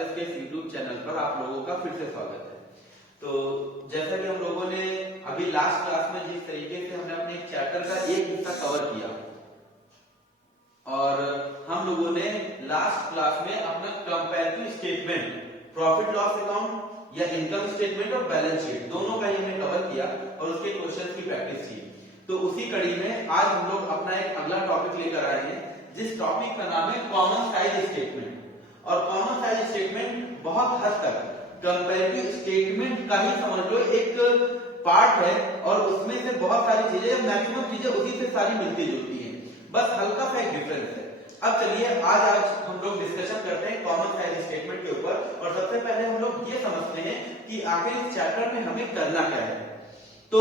Classes के YouTube channel पर आप लोगों का फिर से स्वागत है। तो जैसा कि हम लोगों ने अभी लास्ट क्लास में जिस तरीके से हमने अपने चैप्टर का एक हिस्सा कवर किया और हम लोगों ने लास्ट क्लास में अपना comparative statement, profit loss account या इनकम स्टेटमेंट और बैलेंस शीट दोनों का हमने कवर किया और उसके क्वेश्चंस की प्रैक्टिस की। तो उसी कड़ी में आज हम लोग अपना एक अगला टॉपिक लेकर आए हैं जिस टॉपिक का नाम है कॉमन साइज स्टेटमेंट। और कॉमन साइज स्टेटमेंट बहुत हद तक कंपैरेटिव स्टेटमेंट का ही समझ लो एक पार्ट है और उसमें से बहुत सारी चीजें, मैक्सिमम चीजें उसी से सारी मिलती जुलती हैं, बस हल्का सा एक डिफरेंस है। अब चलिए आज हम लोग डिस्कशन करते हैं कॉमन साइज स्टेटमेंट के ऊपर। और सबसे पहले हम लोग ये समझते हैं कि आखिर इस चैप्टर में हमें करना क्या है। तो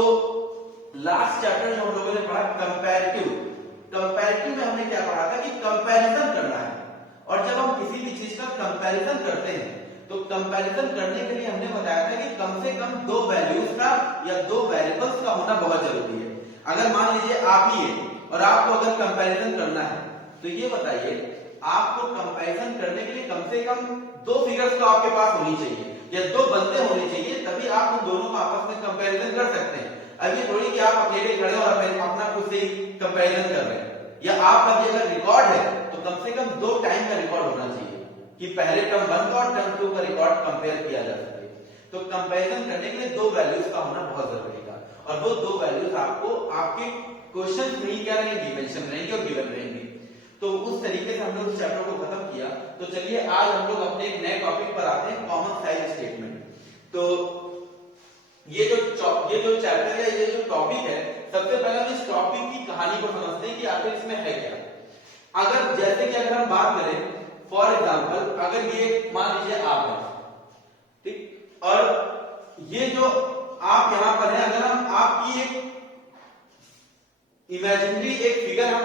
लास्ट चैप्टर जो हम लोगों ने पढ़ा कंपैरेटिव में हमने क्या पढ़ा था कि कंपैरिजन करना है। और जब हम किसी भी चीज का कंपैरिजन करते हैं तो कंपैरिजन करने के लिए हमने बताया था कि कम से कम दो वैल्यूज का या दो वेरिएबल्स का होना बहुत जरूरी है। अगर मान लीजिए आप ही है और आपको अगर कंपैरिजन करना है तो ये बताइए आपको कंपैरिजन करने के लिए कम से कम दो फिगर्स तो आपके पास होनी चाहिए या दो बंदे होने चाहिए, तभी आप उन दोनों का आपस में कंपैरिजन कर सकते हैं। अब ये थोड़ी कि आप अकेले खड़े हो और अपना खुद से ही कंपैरिजन कर रहे हैं। या आपका अगर रिकॉर्ड है तो कम से कम दो टाइम का रिकॉर्ड होना चाहिए कि पहले टर्म 1 का और टर्म 2 का रिकॉर्ड कंपेयर किया जा सके। तो कंपैरिजन करने के लिए दो वैल्यूज का होना बहुत जरूरी था और वो दो वैल्यूज आपको आपके क्वेश्चन में ही क्या रहेंगी, मेंशन रहेंगी और गिवन रहेंगी। तो उस तरीके से हम लोग इस चैप्टर को खत्म किया। तो चलिए आज हम लोग अपने एक नए टॉपिक पर आते हैं, कॉमन साइज स्टेटमेंट। तो ये जो चैप्टर है, ये जो टॉपिक है, सबसे पहले हम इस टॉपिक की कहानी को समझते हैं कि आखिर इसमें है क्या। अगर जैसे कि अगर हम बात करें फॉर एग्जांपल, अगर ये मान लीजिए आप हैं, ठीक, और ये जो आप यहां पर हैं, अगर हम आपकी एक इमेजिनरी एक फिगर हम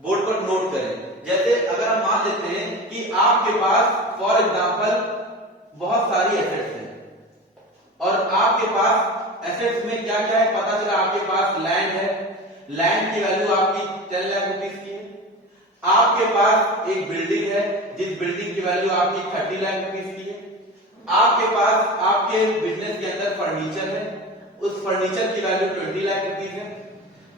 बोर्ड पर नोट करें, जैसे अगर हम मान लेते हैं कि आपके पास फॉर एग्जांपल बहुत सारी एसेट्स हैं और आपके पास एसेट्स में क्या क्या है, पता चला आपके पास लैंड है, लैंड की वैल्यू आपकी 10 लाख रुपीस की है। आपके पास एक बिल्डिंग है जिस बिल्डिंग की वैल्यू आपकी 30 लाख रुपीस की है। आपके पास आपके बिजनेस के अंदर फर्नीचर है, उस फर्नीचर की वैल्यू 20 लाख रुपीस है।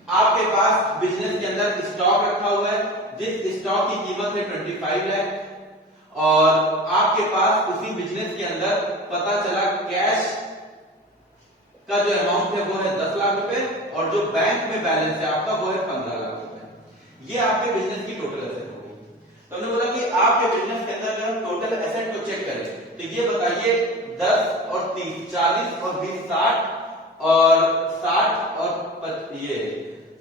आपके पास बिजनेस के अंदर स्टॉक रखा हुआ है जिस स्टॉक की कीमत है 25 लाख। और आपके पास उसी बिजनेस के अंदर पता चला कैश का जो अमाउंट है वो है 10 लाख रुपए और जो बैंक में बैलेंस है आपका वो है 15 लाख रुपए। ये आपके बिजनेस की टोटल एसेट होगी। तो हमने बोला कि आपके बिजनेस के अंदर अगर हम टोटल एसेट को चेक करें तो ये बताइए 10 और 30 40 और 20 60 और 60 और ये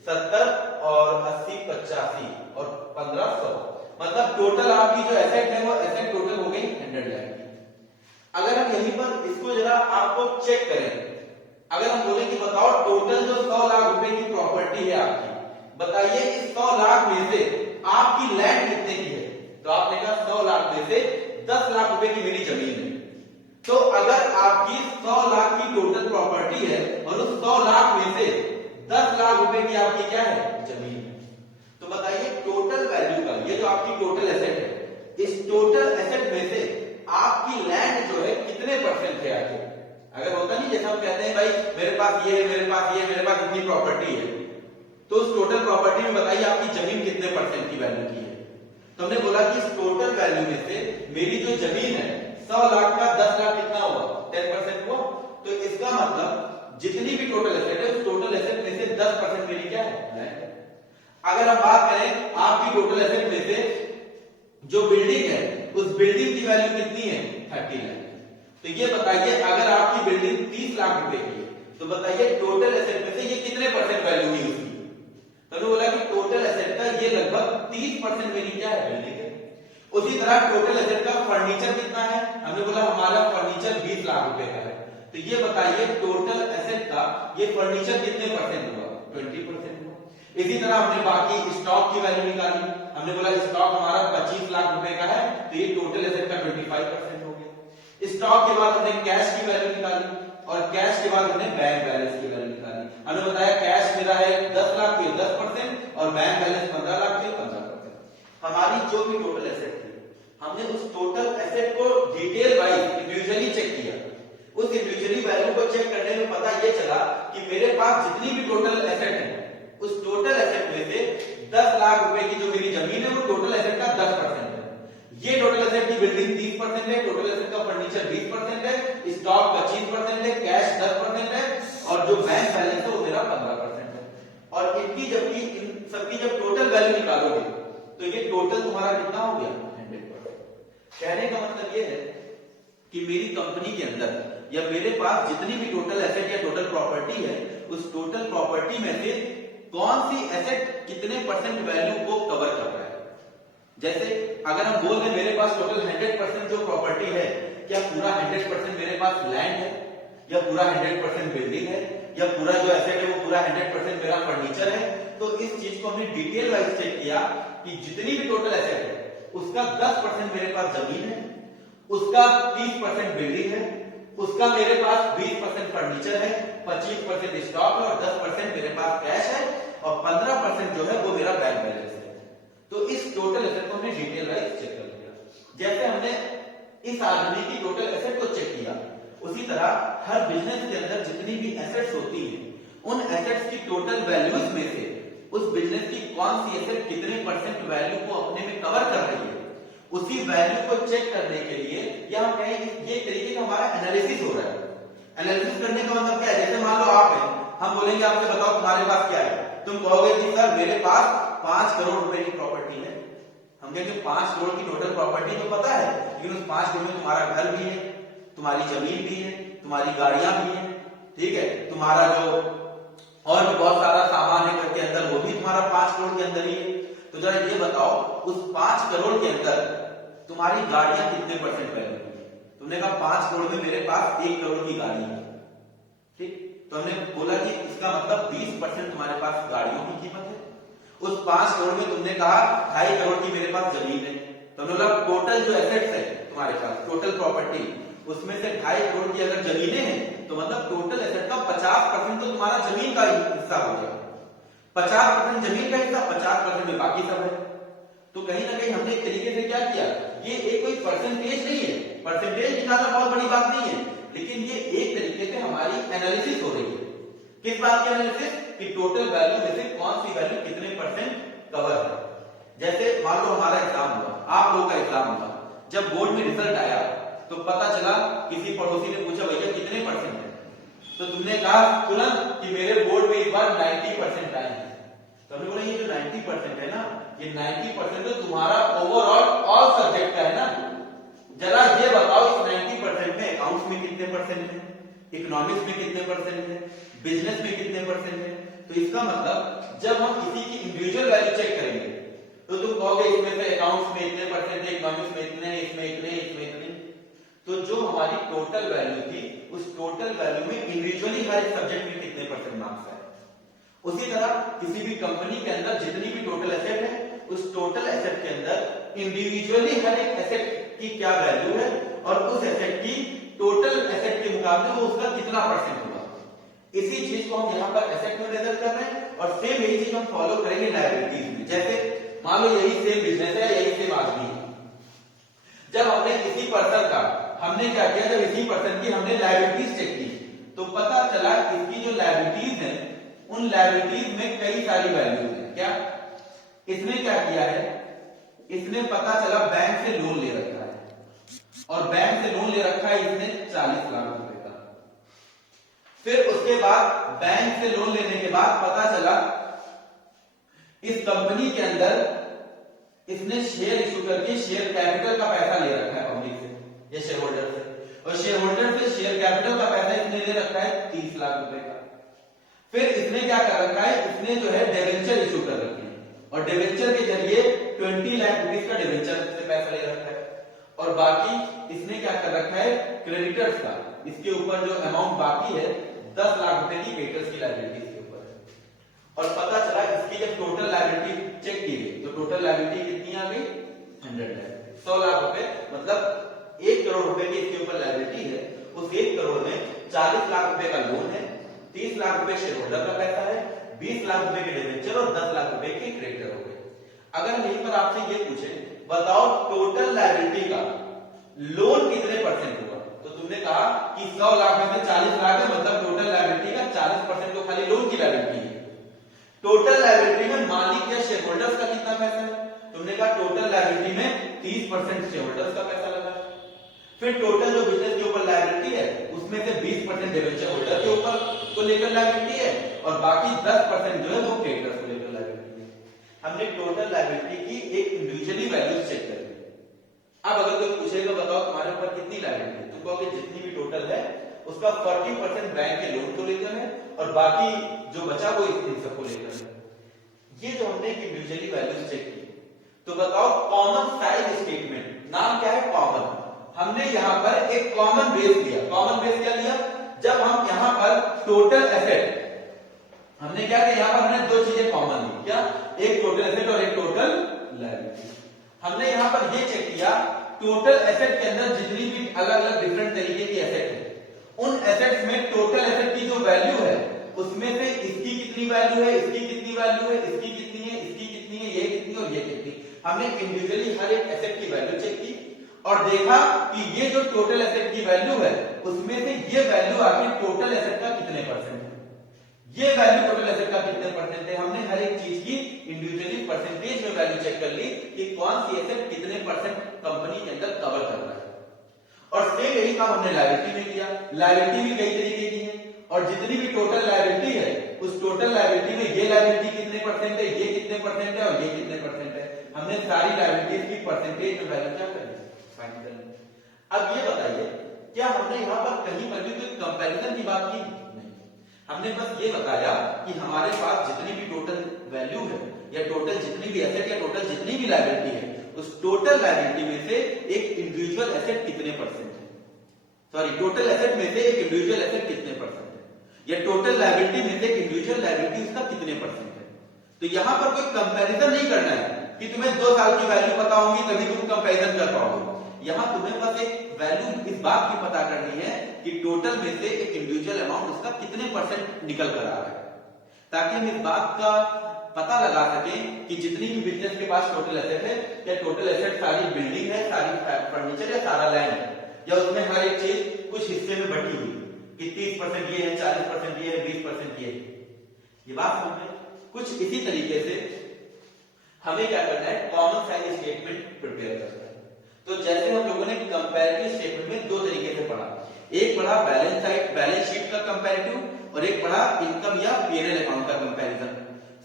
70 और 80 85 और 15 100, मतलब टोटल आपकी जो एसेट है वो एसेट टोटल हो गई 100 लाख की। अगर हम यहीं पर इसको जरा आपको चेक करें, अगर हम बोले कि बताओ टोटल जो 100 लाख रुपए की प्रॉपर्टी है आपकी, बताइए इस 100 लाख में से आपकी लैंड कितने की है। तो आपने कहा 100 लाख में से 10 लाख रुपए की मेरी जमीन है। तो अगर आपकी 100 लाख की टोटल प्रॉपर्टी है और उस 100 लाख में से 10 लाख रुपए की आपकी क्या है, जमीन है, तो बताइए टोटल वैल्यू का, ये जो आपकी टोटल एसेट है, इस टोटल एसेट में से आपकी लैंड जो है कितने परसेंट है आखिर। अगर होता नहीं जैसा हम कहते हैं भाई मेरे पास ये है, मेरे पास ये है, मेरे पास इतनी प्रॉपर्टी है, तो उस टोटल प्रॉपर्टी में बताइए आपकी जमीन कितने परसेंट की वैल्यू की है। तो हमने बोला कि इस टोटल वैल्यू में से मेरी जो जमीन है 100 लाख का 10 लाख कितना हुआ, 10% हुआ। तो इसका मतलब जितनी भी टोटल एसेट है उस टोटल एसेट में से 10% मेरी क्या है। अगर हम बात करें आपकी टोटल एसेट में से जो बिल्डिंग है उस बिल्डिंग की वैल्यू कितनी है, 30 लाख। तो ये बताइए अगर आपकी बिल्डिंग 30 लाख रुपए की है तो बताइए टोटल एसेट में से ये कितने परसेंट वैल्यू हुई उसकी। तो बोला कि टोटल एसेट का ये लगभग 30% मेरी क्या है, बिल्डिंग है। उसी तरह टोटल एसेट का फर्नीचर कितना है, हमने बोला हमारा फर्नीचर 20 लाख रुपए का है। तो ये बताइए टोटल एसेट का ये फर्नीचर कितने परसेंट हुआ, 20% हुआ। इसी तरह हमने बाकी स्टॉक की वैल्यू निकाली, हमने बोला स्टॉक हमारा 25 लाख रुपए का है तो ये टोटल एसेट का 25% हो गया। स्टॉक के बाद हमने कैश की वैल्यू निकाली और कैश के बाद हमने बैंक बैलेंस की वैल्यू निकाली। हमने बताया कैश मेरा है 10 लाख के 10% और बैंक बैलेंस 15 लाख के 15%। हमारी जो भी टोटल एसेट थी हमने उस टोटल एसेट को डिटेल वाइज इंडिविजुअली चेक किया। उस इंडिविजुअली वैल्यू को चेक करने में पता ये चला कि मेरे पास जितनी भी टोटल एसेट है, उस टोटल एसेट में से 10 लाख रुपए की जो मेरी जमीन है वो टोटल एसेट का 10% है। ये टोटल एसेट की बिल्डिंग 30% है, टोटल एसेट का फर्नीचर 20% है, स्टॉक 25% है, कैश 10% है और जो बैंक बैलेंस है वो मेरा 15% है। और इनकी जबकि इन सबकी जब टोटल वैल्यू निकालोगे तो ये टोटल तुम्हारा कितना हो गया? 100%। कहने का मतलब ये है कि मेरी कंपनी के अंदर या मेरे पास जितनी भी टोटल एसेट या टोटल प्रॉपर्टी है, उस टोटल प्रॉपर्टी में से कौन सी एसेट कितने परसेंट वैल्यू को कवर कर रहा है। जैसे अगर हम बोल दें मेरे पास टोटल 100% जो प्रॉपर्टी है, क्या पूरा 100% मेरे पास लैंड है, या पूरा 100% बिल्डिंग है, या पूरा जो एसेट है वो पूरा 100% मेरा फर्नीचर है। तो इस चीज को हमने डिटेल वाइज चेक किया कि जितनी भी टोटल एसेट है उसका 10% मेरे पास जमीन है, उसका 30% बिल्डिंग है, उसका मेरे पास 20% फर्नीचर है, 25% स्टॉक है और 10% मेरे पास कैश है और 15% जो है वो मेरा बैंक बैलेंस है। तो इस टोटल एसेट को हमने डिटेल वाइज चेक कर लिया। जैसे हमने इस आदमी की टोटल एसेट को चेक किया, उसी तरह हर बिजनेस के अंदर जितनी भी एसेट्स होती हैं, उन एसेट्स की टोटल वैल्यूज में से उस बिजनेस की कौन सी एसेट कितने परसेंट वैल्यू को अपने में कवर कर रही है, उसी वैल्यू को चेक करने के लिए या हम कहें ये तरीके का हमारा एनालिसिस हो रहा है। एनालिसिस करने का मतलब क्या है? जैसे मान लो आप हैं, हम बोलेंगे आपसे बताओ तुम्हारे पास क्या है, तुम कहोगे कि सर मेरे पास 5 करोड़ रुपए की प्रॉपर्टी है। हम कहेंगे 5 करोड़ की टोटल प्रॉपर्टी तो पता है, लेकिन उस 5 करोड़ में तुम्हारा घर भी है, तुम्हारी जमीन भी है, तुम्हारी गाड़ियां भी हैं, ठीक है, तुम्हारा जो और भी बहुत सारा सामान है घर के अंदर वो भी तुम्हारा 5 करोड़ के अंदर ही है। तो जरा ये बताओ उस 5 करोड़ के अंदर तुम्हारी गाड़ियां कितने परसेंट वैल्यू है? तुमने कहा 5 करोड़ में मेरे पास 1 करोड़ की गाड़ी है, ठीक। तो हमने बोला कि इसका मतलब 20% तुम्हारे पास गाड़ियों की कीमत है। उस 5 करोड़ में तुमने कहा 2.5 करोड़ की मेरे पास जमीन है, तो हमने बोला टोटल जो एसेट्स है तुम्हारे पास, टोटल प्रॉपर्टी, उसमें से 2.5 करोड़ की अगर जमीनें हैं तो मतलब टोटल एसेट का 50% तो तुम्हारा जमीन का हिस्सा हो गया। 50% जमीन का हिस्सा, 50% में बाकी सब है। तो कहीं ना कहीं हमने एक तरीके से क्या किया, ये एक कोई परसेंटेज नहीं है, परसेंटेज निकालना बहुत बड़ी बात नहीं है, लेकिन ये एक तरीके से हमारी एनालिसिस हो रही है। किस बात की एनालिसिस? कि टोटल वैल्यू में से कौन सी वैल्यू कितने परसेंट कवर है। जैसे मान लो हमारा एग्जाम हुआ, आप लोगों का एग्जाम हुआ, जब बोर्ड में रिजल्ट आया तो पता चला किसी पड़ोसी ने पूछा भैया कितने परसेंट है, तो तुमने कहा तुरंत कि मेरे बोर्ड में इस बार 90% आए हैं। तो हमने बोला ये जो 90% है ना, ये 90% तो तुम्हारा ओवरऑल ऑल सब्जेक्ट का है ना। जरा ये बताओ इस 90% में अकाउंट्स में कितने परसेंट है, इकोनॉमिक्स में कितने परसेंट है, बिजनेस में कितने परसेंट है। तो इसका मतलब जब हम किसी की इंडिविजुअल वैल्यू चेक करेंगे तो तुम कहोगे इसमें से अकाउंट्स में इतने परसेंट है, इकोनॉमिक्स में इतने, इसमें इतने, इसमें इतने। तो जो हमारी टोटल वैल्यू थी, उस टोटल वैल्यू में इंडिविजुअली हर एक सब्जेक्ट में कितने परसेंट मार्क्स आए। उसी तरह किसी भी कंपनी के अंदर जितनी भी टोटल एसेट है, उस टोटल एसेट के अंदर इंडिविजुअली हर एक एसेट की क्या वैल्यू है और उस एसेट की टोटल एसेट के मुकाबले वो उसका कितना परसेंट होगा। इसी चीज को हम यहाँ पर एसेट में मेजर कर रहे हैं और सेम यही चीज हम फॉलो करेंगे लायबिलिटीज में। जैसे मान लो यही सेम बिजनेस है, यही सेम आदमी है, जब हमने इसी पर्सन का हमने क्या किया, जब इसी पर्सन की हमने लायबिलिटीज चेक की तो पता चला इसकी जो लायबिलिटीज है उन लायबिलिटीज में कई सारी वैल्यूज है। क्या इसने क्या किया है, इसने पता चला बैंक से लोन ले रखा है और बैंक से लोन ले रखा है इसने 40 लाख रुपए का। फिर उसके बाद बैंक से लोन लेने के बाद पता चला इस कंपनी के अंदर इसने शेयर इशू करके शेयर कैपिटल का पैसा ले रखा है पब्लिक से या शेयर होल्डर से, और शेयर होल्डर से शेयर कैपिटल का पैसा इसने ले रखा है 30 लाख रुपए का। फिर इसने क्या कर रखा है, इसने जो है डिवेंचर इशू कर रखी है और डिवेंचर के जरिए 20 लाख रुपीस का डिवेंचर से पैसा ले रखा है। और बाकी इसने क्या कर रखा है, क्रेडिटर्स का, इसके ऊपर जो अमाउंट बाकी है 10 लाख रुपए की क्रेडिटर्स की लायबिलिटी इसके ऊपर है। और पता चला इसकी जब टोटल लायबिलिटी चेक की गई तो टोटल लायबिलिटी कितनी आ गई, 100 लाख, 100 लाख रुपए, मतलब 1 करोड़ रुपए की इसके ऊपर लायबिलिटी है। उस 1 करोड़ में 40 लाख रुपए का लोन है, 30 लाख रुपए शेयर होल्डर का पैसा है, 20 लाख रुपए के डिवेंचर और 10 लाख रुपए के क्रेडिटर हो गए। अगर यहीं पर आपसे ये पूछे बताओ टोटल लायबिलिटी का लोन कितने परसेंट होगा। तो तुमने कहा कि 100 लाख में से 40 लाख है, मतलब टोटल लायबिलिटी का 40% तो खाली लोन की लायबिलिटी है। टोटल लायबिलिटी में मालिक या शेयर होल्डर्स का कितना पैसा है, तुमने कहा टोटल लायबिलिटी में 30% शेयर होल्डर्स का पैसा लगा। फिर टोटल जो बिजनेस के ऊपर लायबिलिटी है उसमें से 20% डिवेंचर होल्डर के ऊपर को लेकर लायबिलिटी है और बाकी 10% जो है वो क्रेडिटर्स को लेकर लायबिलिटी है। हमने टोटल लायबिलिटी की एक इंडिविजुअली वैल्यू चेक करी। अब अगर कोई पूछेगा बताओ तुम्हारे ऊपर कितनी लायबिलिटी है, तुम कहोगे जितनी भी टोटल है उसका 40% बैंक के लोन को लेकर है और बाकी जो बचा वो इन सबको लेकर है। ये जो हमने इंडिविजुअली वैल्यूज चेक की, तो बताओ कॉमन साइज स्टेटमेंट, नाम क्या है कॉमन। हमने यहां पर एक कॉमन बेस लिया। कॉमन बेस क्या लिया, जब हम यहां पर टोटल एसेट, हमने क्या किया, यहां पर हमने दो चीजें कॉमन ली, क्या, एक टोटल एसेट और एक टोटल लायबिलिटी। हमने यहां पर ये चेक किया टोटल एसेट के अंदर जितनी भी अलग अलग डिफरेंट तरीके की एसेट है, उन एसेट्स में टोटल एसेट की जो वैल्यू है उसमें से इसकी कितनी वैल्यू है, इसकी कितनी वैल्यू है, इसकी कितनी है, इसकी कितनी है, ये कितनी और ये कितनी। हमने इंडिविजुअली हर एक एसेट की वैल्यू चेक की और देखा कि ये जो टोटल एसेट की वैल्यू है उसमें से ये वैल्यू आके टोटल एसेट का कितने परसेंट है, ये वैल्यू टोटल एसेट का कितने परसेंट है। हमने हर एक चीज की इंडिविजुअली परसेंटेज में वैल्यू चेक कर ली कि कौन सी एसेट कितने परसेंट कंपनी के अंदर कवर कर रहा है। और सेम यही काम हमने लायबिलिटी में किया। लायबिलिटी भी कई तरीके की है और जितनी भी टोटल लायबिलिटी है उस टोटल लायबिलिटी में ये लायबिलिटी कितने परसेंट है, ये कितने परसेंट है और ये कितने परसेंट है। हमने सारी लायबिलिटीज की परसेंटेज में वैल्यू क्या कर ली, फाइंड कर ली। अब ये बताइए क्या हमने यहाँ पर कहीं पर भी कोई कंपैरिजन की बात की, नहीं। हमने बस ये बताया कि हमारे पास जितनी भी टोटल वैल्यू है या टोटल जितनी भी एसेट या टोटल जितनी भी लायबिलिटी है उस टोटल लायबिलिटी में से एक इंडिविजुअल एसेट कितने परसेंट है, सॉरी टोटल एसेट में से एक इंडिविजुअल एसेट कितने परसेंट है या टोटल लायबिलिटी में से एक इंडिविजुअल लायबिलिटी उसका कितने परसेंट है। तो यहां पर कोई कंपैरिजन नहीं करना है कि तुम्हें 2 साल की वैल्यू पता होगी तभी तुम कंपैरिजन कर पाओगे। यहां तुम्हें बस एक वैल्यू इस बात की पता करनी है कि टोटल में से एक इंडिविजुअल अमाउंट उसका कितने परसेंट निकल कर आ रहा है, ताकि हम इस बात का पता लगा सके कि जितनी भी बिजनेस के पास टोटल एसेट है या टोटल एसेट सारी बिल्डिंग है, सारी फर्नीचर या सारा लैंड है या उसमें हर एक चीज कुछ हिस्से में बटी हुई कि 30% ये है, 40% ये है, 20% ये है। ये बात समझ में, कुछ इसी तरीके से हमें क्या करना है, कॉमन साइज स्टेटमेंट प्रिपेयर करना है। तो जैसे हम लोगों ने कंपैरेटिव स्टेटमेंट में दो तरीके से पढ़ा, एक पढ़ा बैलेंस शीट का कंपैरेटिव और एक पढ़ा इनकम या पीएनएल अकाउंट का कंपैरिजन।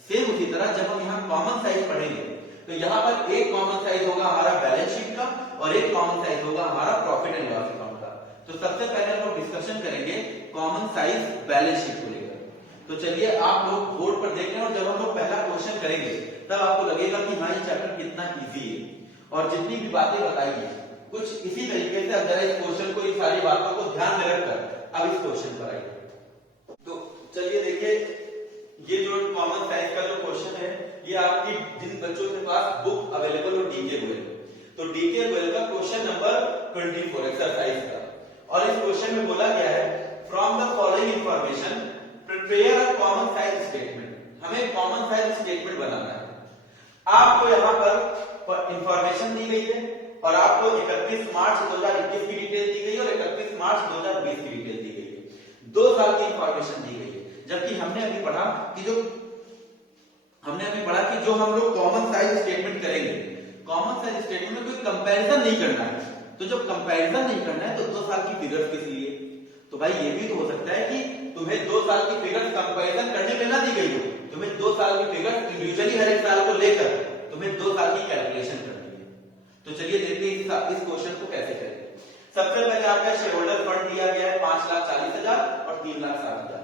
सेम उसी तरह जब हम यहाँ कॉमन साइज पढ़ेंगे तो यहाँ पर एक कॉमन साइज होगा हमारा बैलेंस शीट का और एक कॉमन साइज होगा हमारा प्रॉफिट एंड लॉस अकाउंट का। तो सबसे पहले हम लोग डिस्कशन करेंगे कॉमन साइज बैलेंस शीट को लेकर। तो चलिए आप लोग बोर्ड पर देख रहे हैं और जब हम लोग पहला क्वेश्चन करेंगे तब आपको लगेगा कि हाँ ये चैप्टर कितना इजी है और जितनी भी बातें बताई है कुछ इसी तरीके से। अब जरा इस क्वेश्चन को, इन सारी बातों को ध्यान में रखकर अब इस क्वेश्चन पर आइए। तो चलिए देखिए, ये जो कॉमन साइज का जो क्वेश्चन है ये आपकी जिन बच्चों के पास बुक अवेलेबल हो डीके गोयल, तो डीके गोयल का क्वेश्चन नंबर 24 एक्सरसाइज का। और इस क्वेश्चन में बोला गया है from the following information prepare a common size statement. हमें कॉमन साइज स्टेटमेंट बनाना है। आपको यहाँ पर इंफॉर्मेशन दी गई है और आपको 31 मार्च 2021 की डिटेल दी गई है और 31 मार्च 2020 की डिटेल दी गई है। 2 साल की इंफॉर्मेशन दी गई है। जबकि हमने अभी पढ़ा कि जो हम लोग कॉमन साइज स्टेटमेंट करेंगे, कॉमन साइज स्टेटमेंट में कोई कंपैरिजन नहीं करना है। तो जब कंपैरिजन नहीं करना है तो 2 साल की फिगर्स किस लिए? तो भाई ये भी तो हो सकता है कि तुम्हें 2 साल की फिगर्स कंपैरिजन करने के ना दी गई हो, तुम्हें 2 साल की फिगर्स इंडिविजुअली हर एक साल को लेकर तुम्हें 2 साल की कैलकुलेशन करनी है। तो चलिए देखते हैं इस क्वेश्चन को कैसे करेंगे। सबसे पहले आपका शेयर होल्डर फंड दिया गया है 5,40,000 और 3,60,000।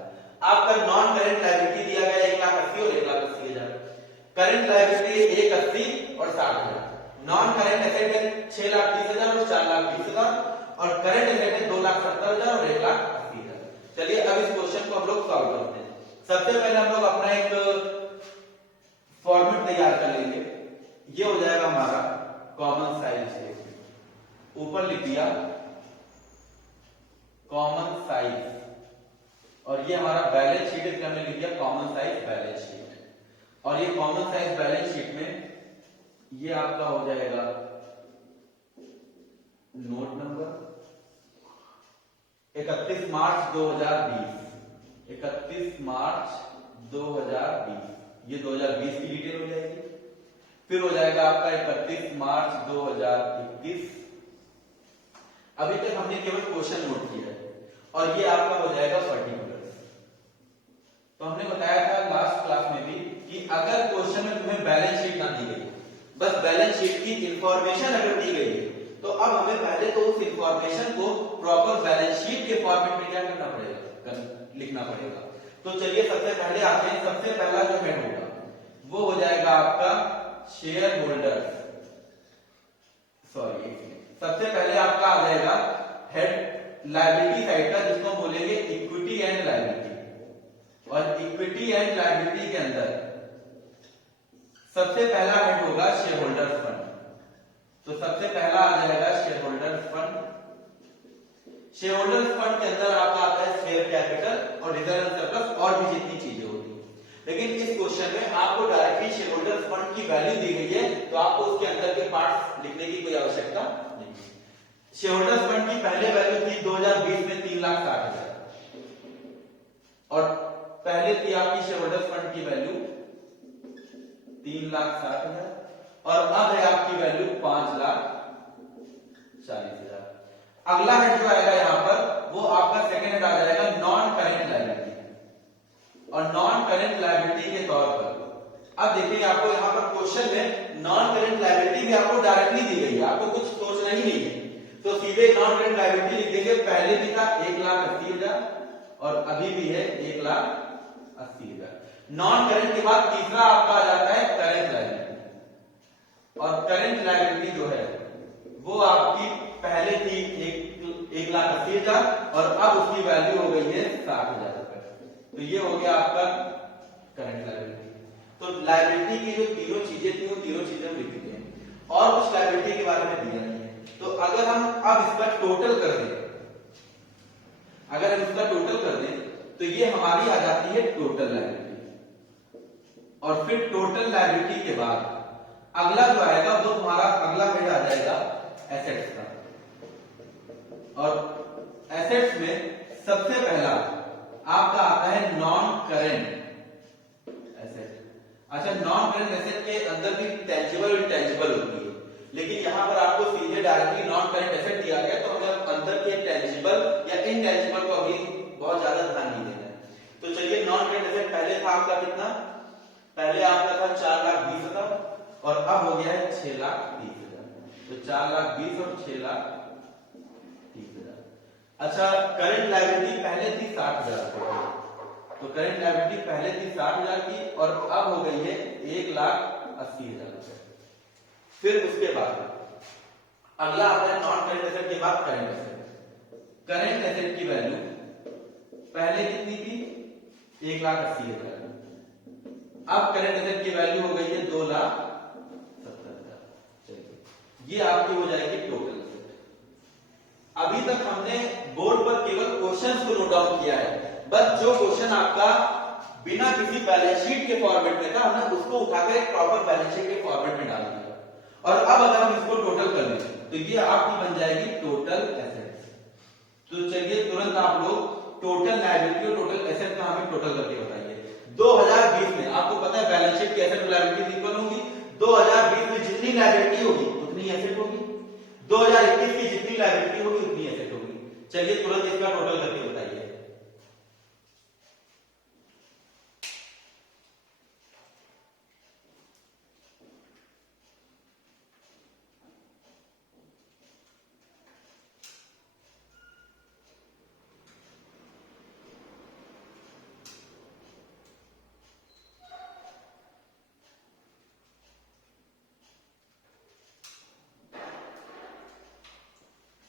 आपका नॉन करेंट लायबिलिटी दिया गया है 1,80,000 और 1,80,000। करेंट लायबिलिटी 1,80,000 और 60,000। नॉन करेंट एसेट है 6,30,000 और 4,20,000 और करेंट एसेट है 2,70,000 और 1,80,000। चलिए अब इस क्वेश्चन को हम लोग सॉल्व करते हैं। सबसे पहले हम लोग अपना एक फॉर्मेट तैयार कर लेंगे। ये हो जाएगा हमारा कॉमन साइज स्टेटमेंट। ऊपर लिख दिया कॉमन साइज और ये हमारा बैलेंस शीट हमने लिख दिया कॉमन साइज बैलेंस शीट। और ये कॉमन साइज बैलेंस शीट में ये आपका हो जाएगा नोट नंबर 31 मार्च 2020, 31 मार्च 2020, ये 2020 की डिटेल हो जाएगी। फिर हो जाएगा आपका 31 मार्च 2021। अभी तक हमने केवल क्वेश्चन नोट किया है और ये आपका हो जाएगा पर्टिकुलर्स। तो हमने बताया था लास्ट क्लास में भी कि अगर क्वेश्चन में तुम्हें बैलेंस शीट ना दी गई, बस बैलेंस शीट की इंफॉर्मेशन अगर दी गई है, तो अब हमें पहले तो उस इंफॉर्मेशन को प्रॉपर बैलेंस शीट के फॉर्मेट में क्या करना पड़ेगा, लिखना पड़ेगा। तो चलिए सबसे पहले आते हैं, सबसे पहला जो हेड होगा वो हो जाएगा आपका शेयर होल्डर्स, सॉरी सबसे पहले आपका आ जाएगा हेड लायबिलिटी साइड का, जिसको हम बोलेंगे इक्विटी एंड लायबिलिटी। और इक्विटी एंड लायबिलिटी के अंदर सबसे पहला हेड होगा शेयर होल्डर्स फंड। तो सबसे पहला आ जाएगा share holders fund. Share holders fund के अंदर आपका आता है शेयर कैपिटल और रिजर्व सरप्लस और भी जितनी चीजें होती है। लेकिन इस क्वेश्चन में आपको डायरेक्टली शेयर होल्डर्स फंड की वैल्यू दी गई है, तो आपको उसके अंदर के पार्ट्स लिखने की कोई आवश्यकता नहीं। शेयर होल्डर्स फंड की पहले वैल्यू थी 2020 में 3,60,000 और पहले थी आपकी शेयर होल्डर्स फंड की वैल्यू 3,60,000 और अब है आपकी वैल्यू 5,40,000। अगला हेड जो आएगा यहां पर वो आपका सेकेंड हेड आ जाएगा नॉन करेंट लायबिलिटी। और नॉन करेंट लायबिलिटी के तौर पर अब देखिए आपको यहां पर क्वेश्चन में नॉन करेंट लायबिलिटी भी आपको डायरेक्टली दी गई है, आपको कुछ सोचना ही नहीं है। तो सीधे नॉन करेंट लायबिलिटी लिख देंगे। पहले भी था 1,80,000 और अभी भी है 1,80,000। नॉन करेंट के बाद तीसरा आपका आ जाता है करेंट लायबिलिटी। और करेंट लायबिलिटी जो है वो आपकी पहले थी 1,80,000 और अब उसकी वैल्यू हो गई है 60,000 रुपए। तो ये हो गया आपका करंट लायबिलिटी। तो लायबिलिटी की जो तीनों चीजें थी वो तीनों चीजें लिख दी हैं और कुछ लायबिलिटी के बारे में दिया नहीं है। तो अगर हम अब इसका टोटल कर दें, अगर हम इसका टोटल कर दें तो ये हमारी आ जाती है टोटल लायबिलिटी। और फिर टोटल लायबिलिटी के बाद अगला जो आएगा वो तुम्हारा अगला हेड आ जाएगा एसेट्स का। और एसेट्स में सबसे पहला आपका आता है नॉन करेंट एसेट। अच्छा, नॉन करेंट एसेट के अंदर भी टेंजिबल और इंटेंजिबल होती है, लेकिन यहां पर आपको सीधे डायरेक्टली नॉन करेंट एसेट दिया गया, तो हमें अंदर के टेंजिबल या इनटेंजिबल को अभी बहुत ज्यादा ध्यान नहीं देना है। तो चलिए, नॉन करेंट एसेट पहले था आपका कितना, पहले आपका था 4,20,000 और अब हो गया है 6,20,000। तो 4,20,000 और 6,30,000। अच्छा, करंट लायबिलिटी पहले थी 60,000। तो करंट लायबिलिटी पहले थी 60,000 की और अब हो गई है 1,80,000 रुपए। फिर उसके बाद अगला आता है नॉन करंट एसेट के बाद करंट एसेट। करंट एसेट की वैल्यू पहले कितनी थी, 1,80,000। अब करंट एसेट की वैल्यू हो गई है 2,70,000। चलिए, ये आपकी हो जाएगी टोटल एसेट। अभी तक हमने बोर्ड पर केवल क्वेश्चंस को नोट डाउन किया है। बस जो क्वेश्चन आपका बिना किसी बैलेंस शीट के फॉर्मेट में था, हमने उसको उठाकर एक प्रॉपर बैलेंस शीट के फॉर्मेट में डाल दिया। और अब अगर हम इसको टोटल कर लें तो ये आपकी बन जाएगी टोटल एसेट्स। तो चलिए, तुरंत आप लोग टोटल लायबिलिटी और टोटल एसेट का हमें टोटल करके बताइए। 2020 में आपको पता है बैलेंस शीट की एसेट और लायबिलिटी इक्वल होगी। 2020 में जितनी लायबिलिटी होगी उतनी एसेट होगी, 2021 की जितनी लायबिलिटी होगी उतनी एसेट होगी। चलिए, तुरंत इसका टोटल करके बताइए।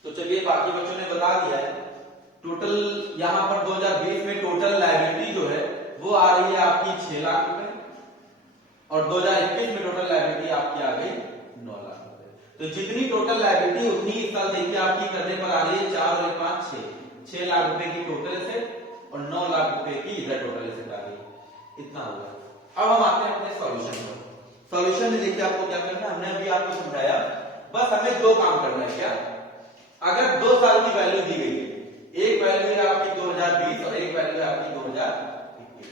तो चलिए, बाकी बच्चों ने बता दिया है। टोटल यहां पर 2020 में टोटल लायबिलिटी जो है वो आ रही है आपकी 6 लाख रुपए और 2021 में टोटल लायबिलिटी आपकी आ गई 9 लाख रुपए। तो जितनी टोटल लायबिलिटी उतनी इस साल देखिए आपकी करने पर आ रही है 4 और 5 6 लाख रुपए की टोटल एसेट और 9 लाख रुपए की इधर टोटल एसेट आ गई। इतना होगा। अब हम आते हैं अपने सॉल्यूशन पर। सॉल्यूशन में देखिए आपको क्या करना है, हमने अभी आपको समझाया, बस हमें दो काम करना है। क्या? अगर 2 साल की वैल्यू दी गई है, एक वैल्यू है आपकी 2020 और एक वैल्यू है आपकी 2021,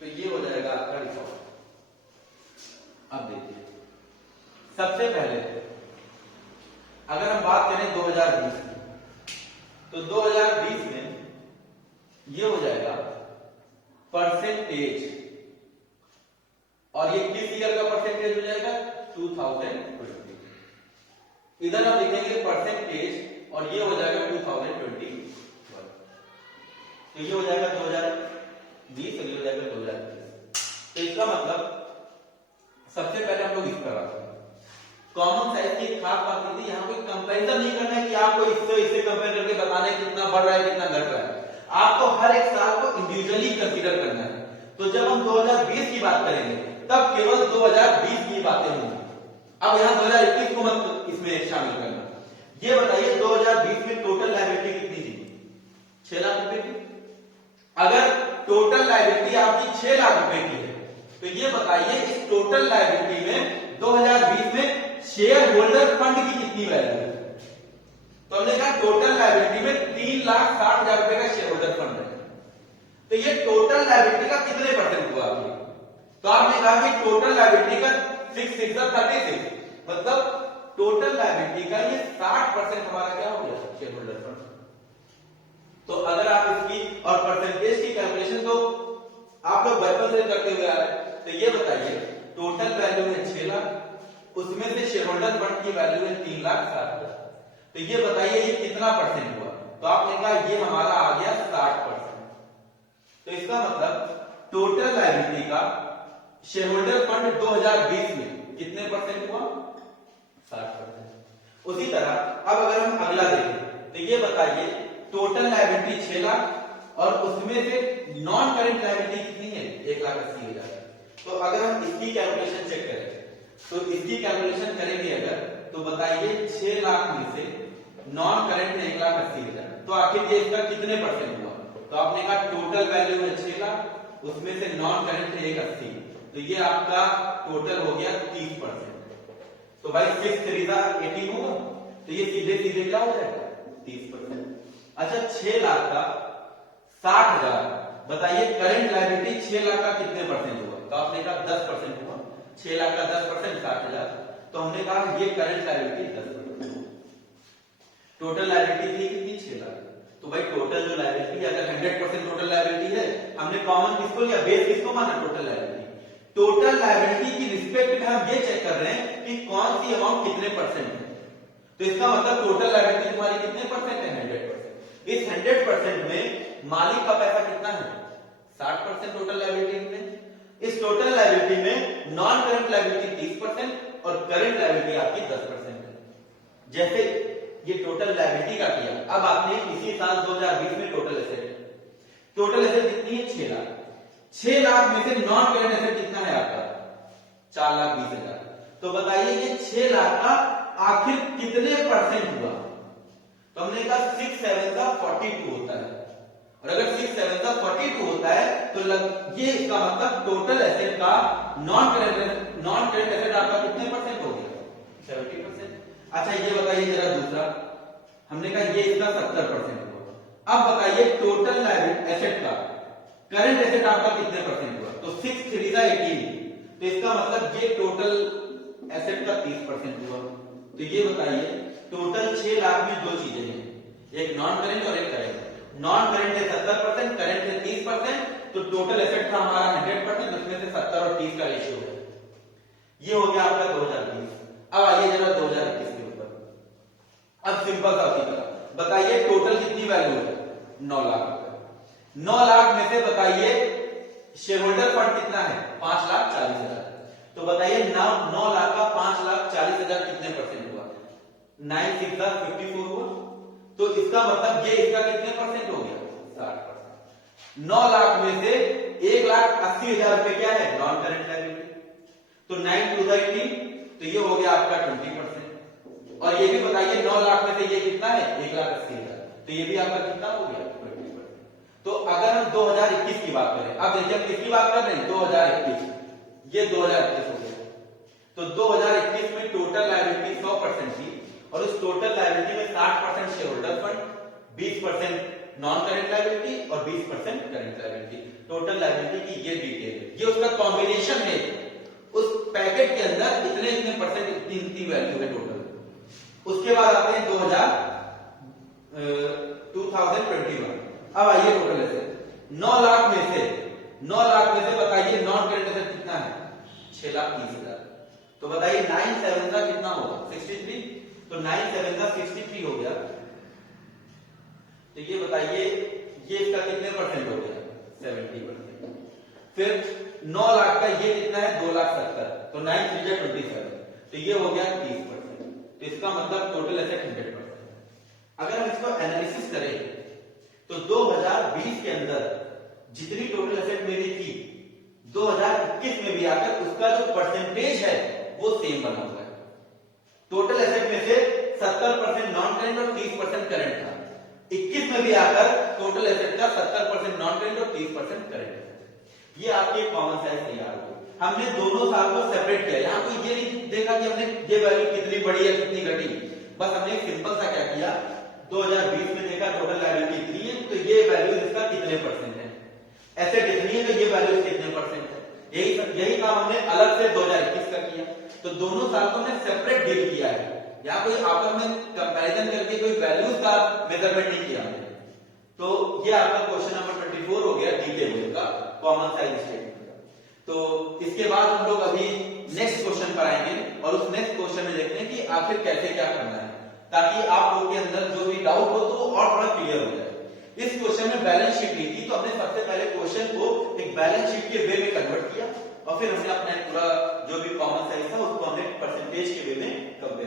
तो ये हो जाएगा आपका रिकॉर्ड। अब देखिए, सबसे पहले अगर हम बात करें 2020 की, तो 2020 में ये हो जाएगा परसेंटेज, और ये किस ईयर का परसेंटेज हो जाएगा? 2020। इधर हम लिखेंगे परसेंटेज और ये हो जाएगा 2021, तो ये हो जाएगा 2020 और ये हो जाएगा 2021। तो इसका मतलब सबसे पहले हम लोग इस पर आते हैं। कॉमन साइज की एक खास बात ये थी, यहाँ कोई कंपैरिजन नहीं करना है कि आपको इससे कंपेयर करके बताना है कितना बढ़ रहा है कितना घट रहा है। आपको हर एक साल को इंडिविजुअली कंसीडर करना है। तो जब हम 2020 की बात करेंगे तब केवल 2020 की बातें होंगी। अब यहाँ 2021 को मत इसमें शामिल करना। ये बताइए 2020 में टोटल लायबिलिटी कितनी थी? 6 लाख रुपए की। अगर टोटल लायबिलिटी आपकी 6 लाख रुपए की है, तो ये बताइए इस टोटल लायबिलिटी में 2020 में शेयर होल्डर फंड की कितनी वैल्यू है? तो हमने कहा टोटल लायबिलिटी में 3,60,000 रुपए का शेयर होल्डर फंड है। तो ये टोटल लायबिलिटी का कितने परसेंट हुआ आपकी? तो आपने कहा कि टोटल लायबिलिटी का 6,636, मतलब टोटल लायबिलिटी का ये 60% हमारा क्या हो गया? Share holder fund. तो अगर आप इसकी और परसेंटेज की कैलकुलेशन तो आप लोग बचपन से करते हुए आ रहे हैं, तो ये बताइए टोटल वैल्यू है 6 लाख, उसमें से शेयर होल्डर फंड की वैल्यू है 3,60,000, तो ये बताइए ये कितना परसेंट हुआ? तो आपने कहा ये हमारा आ गया 60%। तो इसका मतलब टोटल लायबिलिटी का शेयर होल्डर फंड 2020 में कितने परसेंट हुआ? 60%। उसी तरह अब अगर हम अगला देखें तो ये बताइए टोटल लायबिलिटी 6 लाख और उसमें से नॉन करेंट लायबिलिटी कितनी है? 1,80,000। तो अगर हम इसकी कैलकुलेशन चेक करें तो इसकी कैलकुलेशन करेंगे अगर, तो बताइए 6 लाख में से नॉन करेंट है 1,80,000, तो आखिर ये इसका कितने परसेंट हुआ? तो आपने कहा टोटल वैल्यू है 6 लाख, उसमें से नॉन करेंट है 1,80,000, तो ये आपका टोटल हो गया 30%। तो भाई 6 3 18 होगा, तो ये सीधे सीधे क्या हो जाएगा? 30%। अच्छा 6 लाख का 60,000, बताइए करंट लायबिलिटी 6 लाख का कितने परसेंट हुआ? तो आपने कहा 10% हुआ। 6 लाख का 10% 60,000, तो हमने कहा ये करंट लायबिलिटी 10%। टोटल लायबिलिटी थी कितनी? 6 लाख। तो भाई टोटल जो लायबिलिटी, अगर 100% टोटल लायबिलिटी है, हमने कॉमन किसको लिया? बेस किसको माना? Total liability. टोटल लायबिलिटी की रिस्पेक्ट में हम ये चेक कर रहे हैं कि कौन सी अमाउंट कितने परसेंट है। तो इसका मतलब टोटल लायबिलिटी तुम्हारी कितने परसेंट है? 100%। इस 100% में मालिक का पैसा कितना है? 60% टोटल लायबिलिटी में। इस टोटल लायबिलिटी में नॉन करंट लायबिलिटी 30% और करंट लायबिलिटी आपकी 10% है। जैसे ये टोटल लायबिलिटी का किया, अब आपने इसी साल 2020 में टोटल एसेट कितनी है? 6 लाख। 6 लाख में से नॉन करंट एसेट कितना है आपका? 4,20,000। तो बताइए ये 6 लाख का आखिर कितने परसेंट हुआ? तो हमने कहा 6 7 का 42 होता है, और अगर 6 7 का 42 होता है तो ये इसका मतलब टोटल एसेट का नॉन करंट एसेट आपका कितने परसेंट हो गया? 70%। अच्छा ये बताइए जरा दूसरा, हमने कहा ये इसका 70% हुआ। अब बताइए टोटल लायबिलिटी एसेट का करंट एसेट आपका कितने परसेंट हुआ? तो 6 3 18, तो इसका मतलब ये टोटल एसेट का 30% हुआ। तो ये बताइए टोटल 6 लाख में दो चीजें हैं, एक नॉन करेंट और एक करेंट। नॉन करेंट है 70%, करेंट है 30%, तो टोटल एसेट था हमारा 100%, उसमें से 70 और 30 का रेशियो है। ये हो गया आपका 2020। अब आइए जरा 2021 के ऊपर। अब सिंपल सा उसी तरह बताइए टोटल कितनी वैल्यू है? 9 लाख। 9 लाख में से बताइए शेयर होल्डर फंड कितना है? 5,40,000। तो बताइए 9 लाख का 5,40,000 कितने परसेंट हुआ? 9 6 54 हुआ। तो इसका मतलब ये इसका कितने परसेंट हो गया? 60%। 9 लाख में से 1,80,000 रुपए क्या है? Non current liability. तो 9 2 18, तो ये हो गया आपका 20%। और ये भी बताइए 9 लाख में से ये कितना है? 1,80,000, तो ये भी आपका कितना हो गया? 20%। तो अगर हम 2021 की बात करें, अब देखिए हम किसकी बात कर रहे हैं, 2021, ये 2021 हो गया। तो 2021 में टोटल लायबिलिटी 100% थी और उस टोटल लायबिलिटी में 60% share holder fund, 20% non current liability और 20% करेंट लायबिलिटी। टोटल लायबिलिटी की ये डिटेल है, ये उसका कॉम्बिनेशन है। उस पैकेट के अंदर इतने इतने परसेंट इतनी वैल्यू है टोटल। उसके बाद आते हैं 2021। अब आइए टोटल एसेट 9 लाख में से बताइए नॉन करेंट एसेट कितना है, 6,30,000। तो बताइए 9 7 का कितना होगा, 63। तो 9 7 का 63 हो गया। तो ये बताइए ये इसका कितने परसेंट हो गया, 70%। फिर 9 लाख का ये कितना है, 2,70,000। तो 9 3 जा 27, तो ये हो गया 30%। तो इसका मतलब टोटल एसेट 100%। अगर हम इसको एनालिसिस करें तो 2020 के अंदर जितनी टोटल एसेट मेरी थी, 2021 में भी आकर उसका जो परसेंटेज है वो सेम बना हुआ है। टोटल एसेट में से 70% नॉन करेंट और 30% करेंट था। 21 में भी आकर टोटल एसेट का 70% नॉन करेंट और 30% करेंट है। ये आपकी कॉमन साइज तैयार हो। हमने दोनों साल को सेपरेट किया। यहां कोई ये नहीं देखा कि हमने ये वैल्यू कितनी बढ़ी है कितनी घटी, बस हमने सिंपल सा क्या किया, 2020 में देखा टोटल लायबिलिटी इतनी है तो ये वैल्यू इसका कितने परसेंट है, एसेट इतनी है तो ये वैल्यू कितने परसेंट है। यही काम हमने अलग से 2021 का किया। तो दोनों साल को हमने सेपरेट डील किया है। यहाँ कोई आपस में कंपैरिजन करके कोई वैल्यूज का मेजरमेंट नहीं किया हमने। तो ये आपका क्वेश्चन नंबर 24 हो गया डी टेबल का कॉमन साइज स्टेटमेंट का। तो इसके बाद हम लोग अभी नेक्स्ट क्वेश्चन पर आएंगे और उस नेक्स्ट क्वेश्चन में देखते हैं कि आखिर कैसे क्या करना है, ताकि आप लोगों के अंदर जो भी डाउट हो तो वो और थोड़ा क्लियर हो जाए। इस क्वेश्चन में बैलेंस शीट ली थी, तो हमने सबसे पहले क्वेश्चन को एक बैलेंस शीट के वे में कन्वर्ट किया और फिर हमने अपना पूरा जो भी कॉमन साइज था उसको हमने परसेंटेज के वे में कंपेयर